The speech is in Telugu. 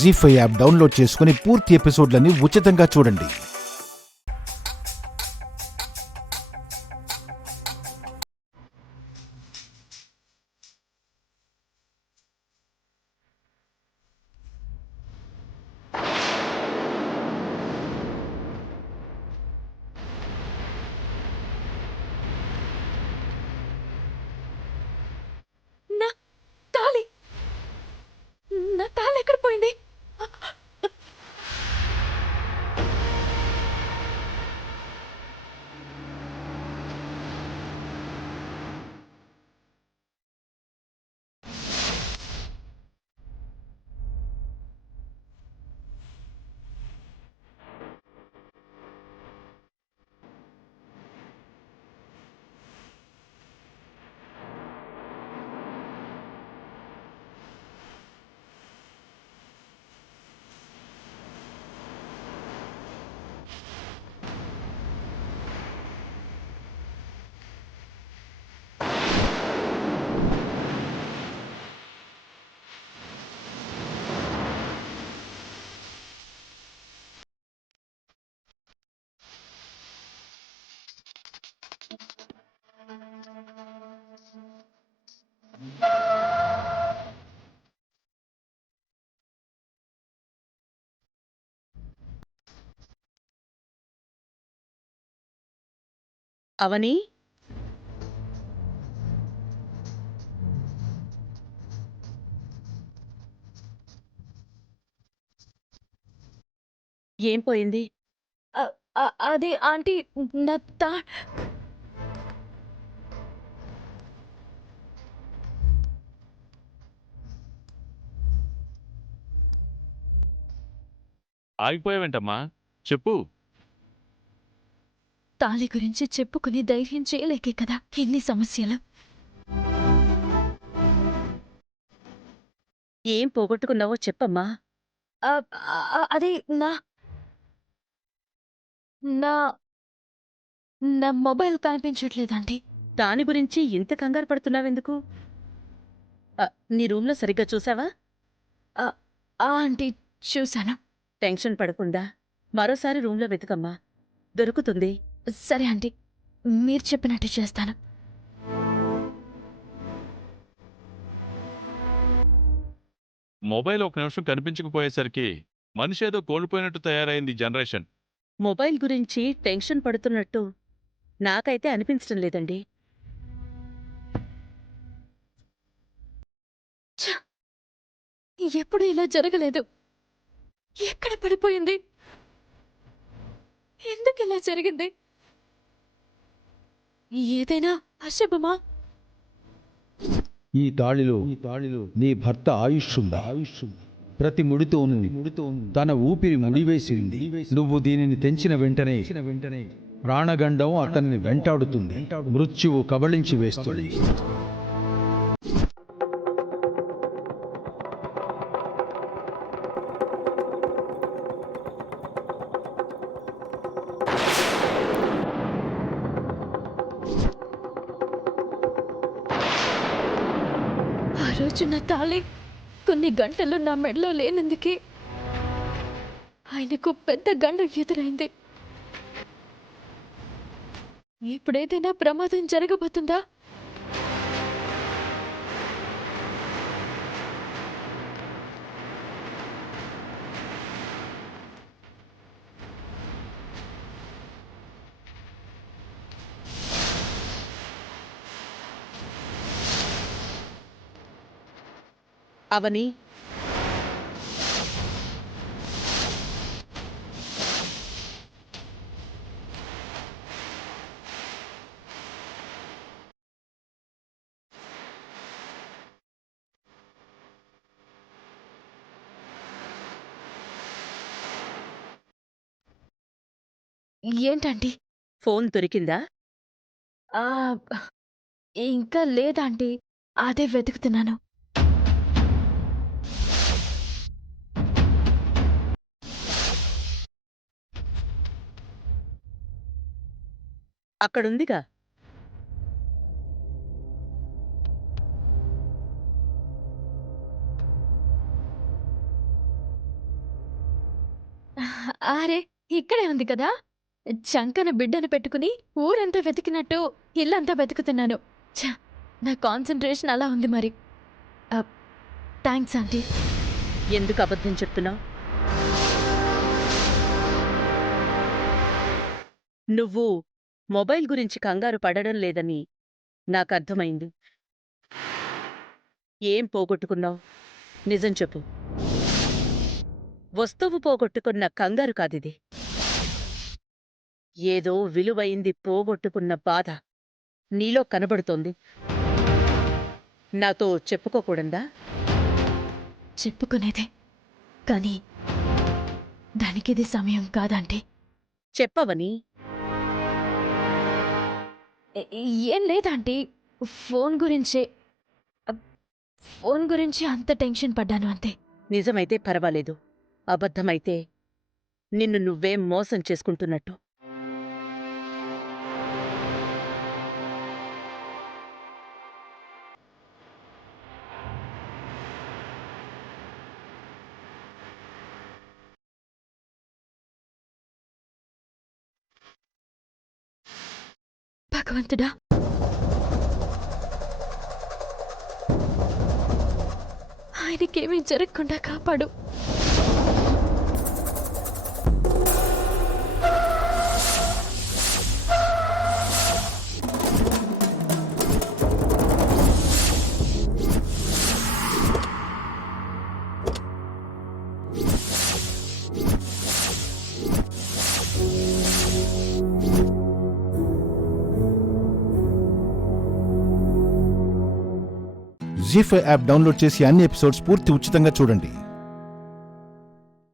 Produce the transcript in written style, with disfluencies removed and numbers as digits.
జీ5 యాప్ డౌన్లోడ్ చేసుకుని పూర్తి ఎపిసోడ్లని ఉచితంగా చూడండి. నా తాళి ఎక్కడ పోయింది? అవని, ఏం పోయింది? అదే ఆంటీ, నా తా ఆగిపోయావేంటమ్మా? చెప్పు. తాళి గురించి చెప్పుకుని ధైర్యం చేయలేకే కదా ఇన్ని సమస్యలు. ఏం పోగొట్టుకున్నావో చెప్పమ్మా. అదే నా నా నా మొబైల్ కనిపించట్లేదండి. దాని గురించి ఇంత కంగారు పడుతున్నావెందుకు? నీ రూంలో సరిగ్గా చూసావా? ఆంటీ, చూశాను. టెన్షన్ పడకుండా మరోసారి రూంలో వెతుకమ్మా, దొరుకుతుంది. సరే ఆంటీ, మీరు చెప్పినట్టు చేస్తాను. మొబైల్ ఒక నిమిషం కనిపించకపోయేసరికి మనిషి ఏదో కోల్పోయినట్టు తయారైంది ఈ జనరేషన్. మొబైల్ గురించి టెన్షన్ పడుతున్నట్టు నాకైతే అనిపించటం లేదండి. ఎప్పుడు ఇలా జరగలేదు. ఎక్కడ పడిపోయింది? ఎందుకు ఇలా జరిగింది? ఏదైనా అశుభమా? ఈ తాళిలో నీ భర్త ఆయుష్షుందా? ప్రతి ముడితోనూ తన ఊపిరి ముడివేసింది. నువ్వు దీనిని తెంచిన వెంటనే ప్రాణగండం అతన్ని వెంటాడుతుంది. మృత్యువు కబళించి వేస్తుంది. ఆ రోజు నా తాళి కొన్ని గంటలు నా మెడలో లేనందుకే ఆయనకు పెద్ద గండం ఎదురైంది. ఇప్పుడేదైనా ప్రమాదం జరగబోతుందా? అవని, ఏంటండి? ఫోన్ దొరికిందా? ఆ ఇంకా లేదాంటీ, అదే వెతుకుతున్నాను. అక్కడుందిగా. అరే ఇక్కడే ఉంది కదా. చంకన బిడ్డను పెట్టుకుని ఊరంతా వెతికినట్టు ఇల్లంతా వెతుకుతున్నాను. ఛ, నా కాన్సంట్రేషన్ అలా ఉంది మరి. Thanks aunty. ఎందుకు అబద్ధం చెప్తున్నావు? నువ్వు మొబైల్ గురించి కంగారు పడడం లేదని నాకు అర్థమైంది. ఏం పోగొట్టుకున్నావు? నిజం చెప్పు. వస్తువు పోగొట్టుకున్న కంగారు కాదిది. ఏదో విలువైంది పోగొట్టుకున్న బాధ నీలో కనబడుతోంది. నాతో చెప్పుకోకూడందా? చెప్పుకునేదే కానీ దానికిది సమయం కాదంటే. చెప్పవని. ఏం లేదంటీ, ఫోన్ గురించే. ఫోన్ గురించి అంత టెన్షన్ పడ్డాను అంతే. నిజమైతే పర్వాలేదు, అబద్ధమైతే నిన్ను నువ్వే మోసం చేసుకుంటున్నట్టు. భగవంతుడా, ఆయనకేమీ జరగకుండా కాపాడు. జీ5 యాప్ డౌన్లోడ్ చేసి అన్ని ఎపిసోడ్స్ పూర్తి ఉచితంగా చూడండి.